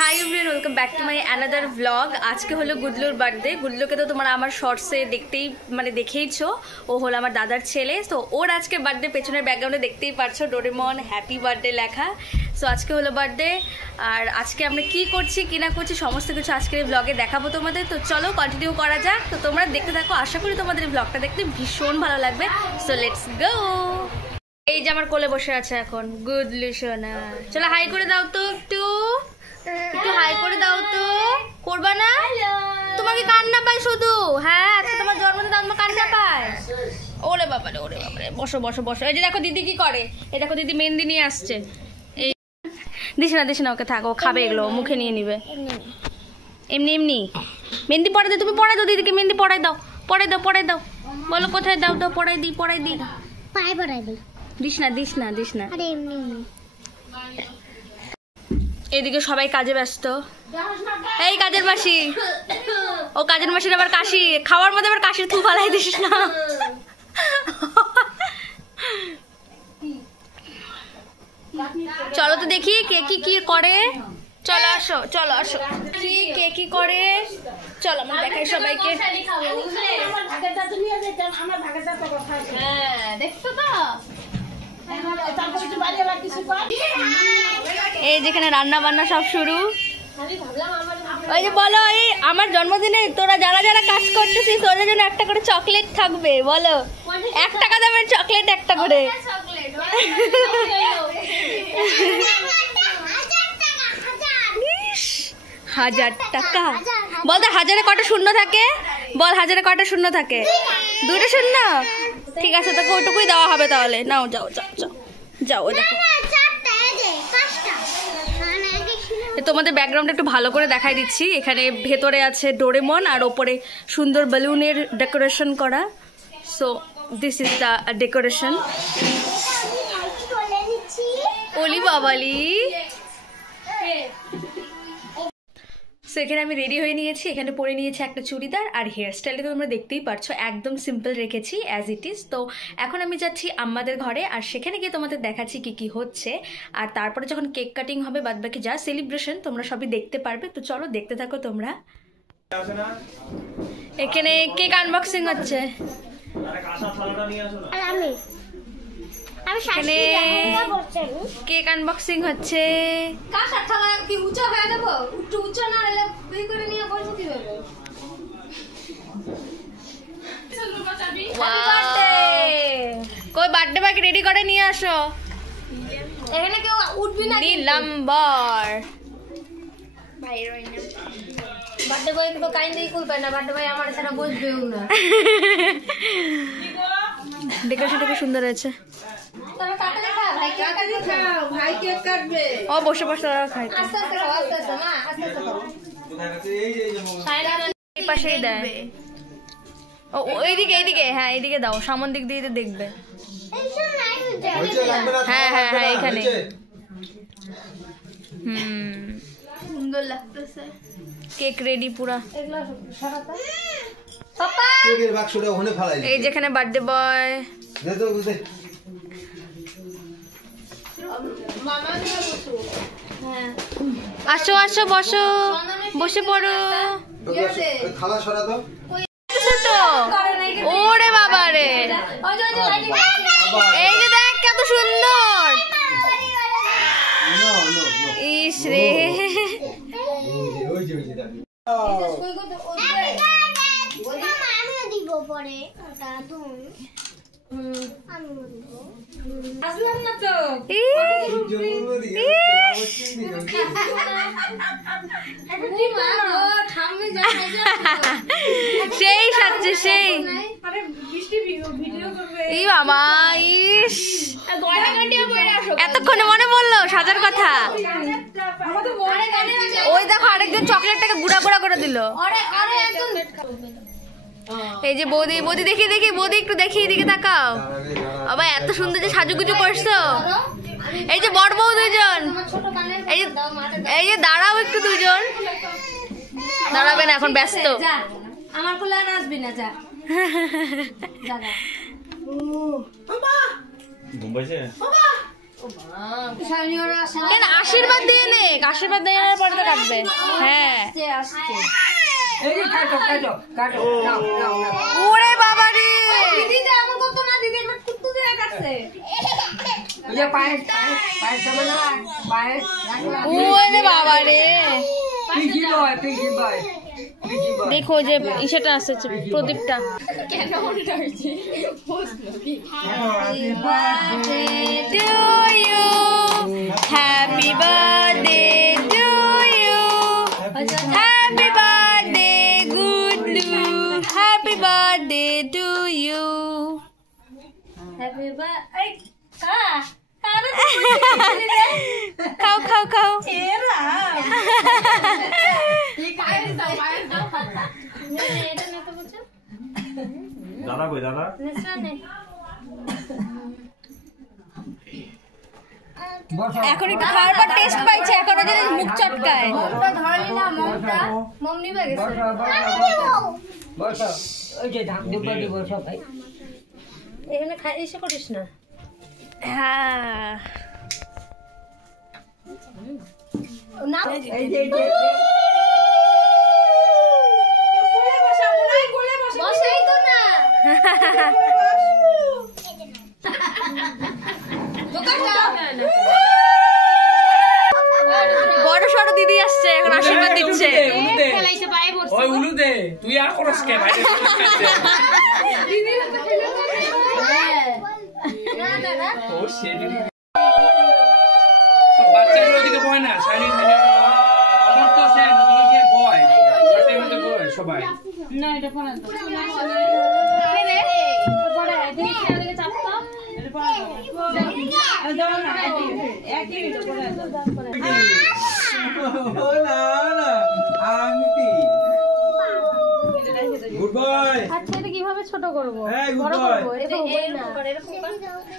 Hi everyone, welcome back to my another blog. আজকে হলো গুডলুর birthday. গুডলুকে তো তোমরা আমার শর্টসে দেখেইছো, ও হলো আমার দাদার ছেলে। তো ওর আজকে বার্থডে, পেছনের ব্যাকগ্রাউন্ডে দেখতেই পারছো ডোরেমন হ্যাপি বার্থডে লেখা। সো আজকে হলো বার্থডে, আর আজকে আমরা কি করছি কি না করছি সমস্ত কিছু আজকের এই ব্লগে দেখাবো তোমাদের। তো চলো কন্টিনিউ করা যাক। তো তোমরা দেখতে থাকো, আশা করি তোমাদের এই ব্লগটা দেখতে ভীষণ ভালো লাগবে। So let's go. এই যে আমার কোলে বসে আছে এখন গুডলু সোনা। চলো হাই করে দাও তো, একটু হাই করে দাও তো। করবা না? তোমাকে কান্না পায় শুধু। হ্যাঁ, আজকে তোমার জন্মদিন, তোমার কান্না পায়। ওরে বাবারে, ওরে বাবারে, বসো বসো বসো। এই যে দেখো দিদি কি করে, এই দেখো দিদি মেহেন্দি নিয়ে আসছে। এই দিস না ওকে, থাক, ও খাবে এগুলো, মুখে নিয়ে নিবে। এমনি এমনি মেহেন্দি পড়াই দাও, তুমি পড়াই দাও দিদিকে, মেহেন্দি পড়াই দাও, পড়াই দাও, পড়াই দাও। বলো কোথায় দাও, দাও পড়াই দিই, পড়াই দিই। পায়ে পড়াই দিই। দিস না দিস না দিস না। আরে এমনি এদিকে সবাই কাজে ব্যস্ত। এই কাজের মাসি, ও কাজের মাসির আবার কাশি, খাওয়ার মধ্যে আবার কাশির থু ফালাই দিস না। চলো তো দেখি কে কি করে। চলো আসো, চলো আসো, কে কি করে। চলো আমরা দেখাই সবাইকে। দেখছো তো এই যেখানে রান্না বান্না সব শুরু। ওই যে বলো, এই আমার জন্মদিনে তোরা যারা যারা কাজ করতেছিস তোদের জন্য একটা করে চকলেট থাকবে। বলো 1 টাকা দামের চকলেট, একটা করে। 1000 টাকা। বল তো 1000-এ কটা শূন্য থাকে? বল 1000-এ কটা শূন্য থাকে? 2টা শূন্য। ঠিক আছে, তোকে ওইটুকুই দেওয়া হবে তাহলে। নাও, যাও যাও যাও যাও। দেখো তোমাদের ব্যাকগ্রাউন্ড একটু ভালো করে দেখাই দিচ্ছি। এখানে ভেতরে আছে ডোরেমন, আর ওপরে সুন্দর বেলুনের ডেকোরেশন করা। So this is the decoration. ওলি বাবালি। সেখানে আমি রেডি হয়ে নিয়েছি, এখানে পরে নিয়েছি একটা চুড়িদার, আর হেয়ার স্টাইলটা তো তোমরা দেখতেই পারছো, একদম সিম্পল রেখেছি অ্যাজ ইট ইজ। তো এখন আমি যাচ্ছি আমাদের ঘরে, আর সেখানে গিয়ে তোমাদের দেখাচ্ছি কি কি হচ্ছে, আর তারপরে যখন কেক কাটিং হবে, বাদ বাকি যা সেলিব্রেশন তোমরা সবই দেখতে পারবে। তো চলো দেখতে থাকো তোমরা। এখানে কেক আনবক্সিং হচ্ছে। এখানে কেক আনবক্সিং হচ্ছে। কই বার্থডে বাইক রেডি করে নিয়ে আসো। এখানে কেউ উঠবি না। নাম্বার বার্থডে বয় তো কাইন্ডলি খুলবে না, বার্থডে বয় আমার ছাড়া বসবেও না। ডেকোরেশনটা খুব সুন্দর হয়েছে। ও বসে বসে খাই, এই পাশেই দেয়। ও এইদিকে, এইদিকে, হ্যাঁ এইদিকে দাও, সামন দিক দিয়ে দেখবে। হ্যাঁ হ্যাঁ হ্যাঁ, এখানে। সুন্দর লাগতেছে। কেক রেডি পুরা। এই যেখানে বার্থডে বয়। আসো আসো, বসো, বসে পড়ো। ওরে বাবা রে, এই যে দেখ কত সুন্দর। ইস রে, সেই সাজছে সেই। বাবা, ইস এতক্ষণে মনে বললো সাজার কথা। ওই দেখো আরেকজন চকলেটটাকে গুড়া গুড়া করে দিল। এই যে বৌদি, বৌদি দেখি দেখি, বৌদি একটু দেখি, এদিকে তাকাও। বাবা এত সুন্দর যে সাজুগুজু করছো। এই যে বড় বউ দুজন, এই যে দাঁড়াও একটু, দুজন দাঁড়াবে না এখন, ব্যস্ত। আমার কোলে আর আসবি না, যা দাদা। কেন আশীর্বাদ দিয়ে নে, আশীর্বাদ দিয়ে পরে তো কাটবে। হ্যাঁ আসছে ওরে বাবা রে, দিদি এমন করতো না, দিদি একবার কুত্তু দিয়ে কাটছে। ওরে বাবা রে, দেখো যে ইসেটা আসছে প্রদীপটা। কেন উল্টা হয়েছে? Happy birthday to you, happy birthday Gudlu, happy birthday to you. Happy birthday খাও খাও খাও। দাদা কই দাদা? এখন একটু খাওয়ার পর টেস্ট পাইছে, এখন ওদের মুখ চটকায়। মমটা ধরলি না, মমটা মম নিবে গেছে। এখানে খাই এসে করিস না। হ্যাঁ না বসাই তো না। বড় সড়ো দিদি আসছে, এখন আশীর্বাদ দিচ্ছে। ওই উলু দে, তুই আর করস কে ভাই? ও সেদিন সব বাচ্চাগুলো ওদিকে বয় না, শাড়ি শাড়ি আমার তো সে ওদিকে বয়, বাচ্চার মধ্যে বয় সবাই। না এটা পড়া তো পড়া দেখি আগে চাপতো এটা পড়া দাও না একই এটা পড়া গুড বয়। আচ্ছা এটা কিভাবে ছোট করব? এই গুড বড় বয়। করব, এটা তো হবে না।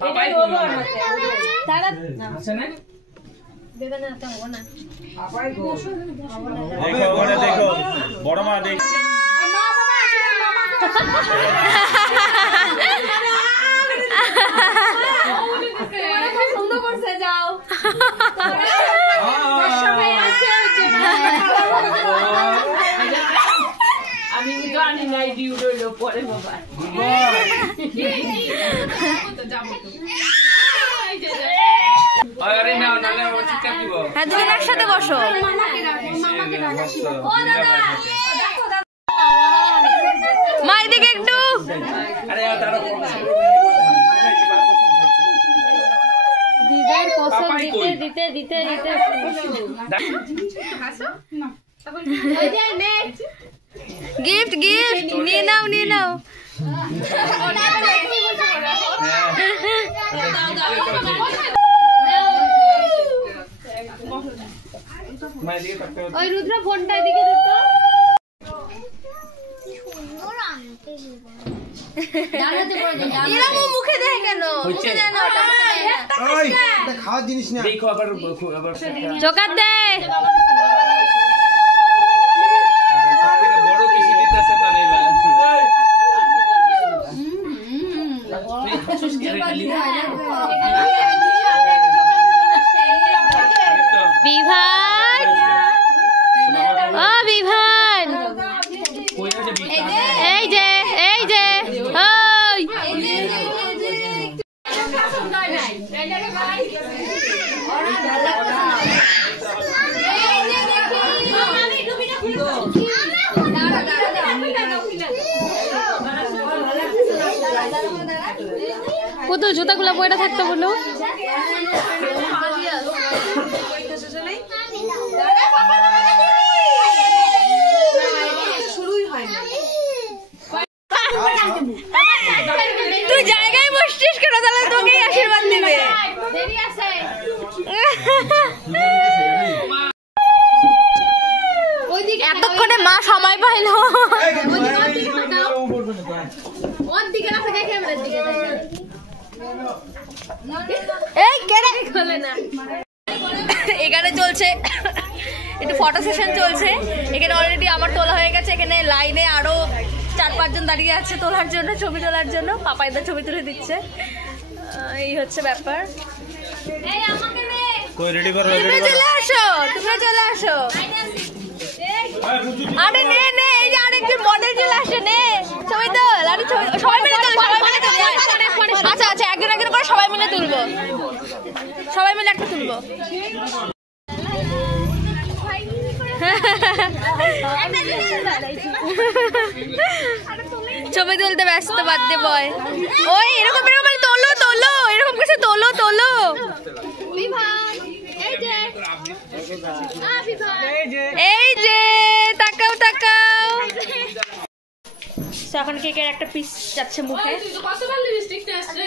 পাপাই করলো তারা আছে না? দেবে না, তো হবে না। দেখো ওখানে দেখো, বড় মা দেখ। সুন্দর করছে, যাও আমি জানি না ডিউ রইল পরে বাবা আরে না নালে ও চিৎকার দিব। হ্যাঁ দুজন একসাথে বসো। মা এদিকে একটু। আরে তারা দিদার কসম পাপাই দিতে কই? দিতে দিতে দিতে গিফট গিফট নিয়ে নাও নিয়ে নাও। মাই দিয়ে তাকে ওই রুদ্র ফোনটা এদিকে দে তো। জানাতে পড়ে দিন, এরকম মুখে দেয় কেন? মুখে দেয় না, ওটা মুখে দেয় না। ওই এটা খাওয়ার জিনিস না। দেখো আবার আবার জোকার দে। সবথেকে বড় পিসি দিতেছে তার এবার। তুই হাসিস কে রে খালি? বিভান, ও বিভান, কই না যে বিকা? এই যে এই যে ওই কত জুতাগুলো পয়টা থাকতো বলো। তুই জায়গায় বসছিস কেন? তাহলে তোকেই আশীর্বাদ দিবে। এতক্ষণে মা সময় পাইলো। এই কেড়ে খোলে না। এখানে চলছে একটু ফটো সেশন চলছে। এখানে অলরেডি আমার তোলা হয়ে গেছে, এখানে লাইনে আরো 4-5 জন দাঁড়িয়ে আছে তোলার জন্য, ছবি তোলার জন্য। পাপাইদা ছবি তুলে দিচ্ছে, এই হচ্ছে ব্যাপার। কই রেডি করো, তোমরা চলে আসো, তোমরা চলে আসো। আরে নে নে, এই যে আরেকজন মডেল চলে আসছে, নে ছবি তোল। আরে সবাই মিলে তোল, সবাই মিলে তোল। আচ্ছা আচ্ছা, একজন একজন করে সবাই মিলে তুলবো, সবাই মিলে একটা তুলবো। ছবি তুলতে ব্যস্ত বার্থডে বয়। ওই এরকম এরকম তোলো তোলো, এরকম কিছু তোলো তোলো। এই যে তাকাও তাকাও। এখন কেকের একটা পিস যাচ্ছে মুখে। কতবার লিপস্টিক আসছে?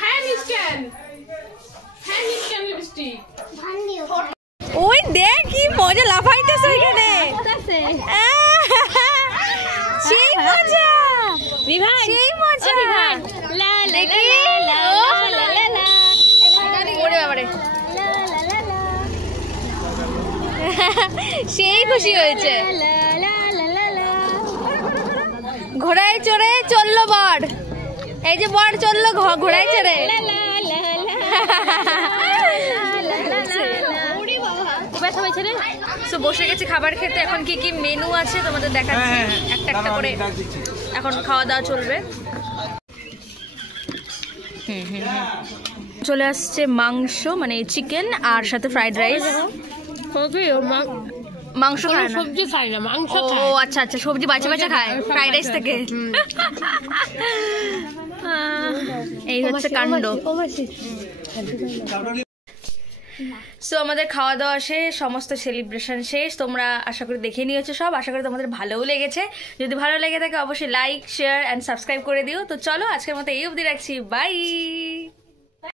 হ্যাঁ মিসকেন, হ্যাঁ মিসকেন লিপস্টিক। ওই দেখ কি মজা লাফাইতেছে ওইখানে, সেই মজা বিভান, সেই মজা বিভান। লা লা লা লা লা লা, ওরে বাবারে সেই খুশি হয়েছে। ঘোড়ায় চড়ে চললো বর, এই যে বর চললো ঘোড়ায় চড়ে। তো বসে গেছি খাবার খেতে। এখন কি কি মেনু আছে তোমাদের দেখাচ্ছি একটা একটা করে। এখন খাওয়া দাওয়া চলবে। চলে আসছে মাংস, মানে চিকেন আর সাথে ফ্রাইড রাইস। মাংস খায় না, সবজি খাই না, মাংস ও আচ্ছা আচ্ছা, সবজি বাঁচা বাঁচা খায় ফ্রাইড রাইস থেকে। এই হচ্ছে কাণ্ড। সো আমাদের খাওয়া দাওয়া শেষ, সমস্ত সেলিব্রেশন শেষ। তোমরা আশা করি দেখে নিয়েছো সব, আশা করি তোমাদের ভালোও লেগেছে। যদি ভালো লেগে থাকে অবশ্যই লাইক শেয়ার অ্যান্ড সাবস্ক্রাইব করে দিও। তো চলো আজকের মতো এই অবধি রাখছি, বাই।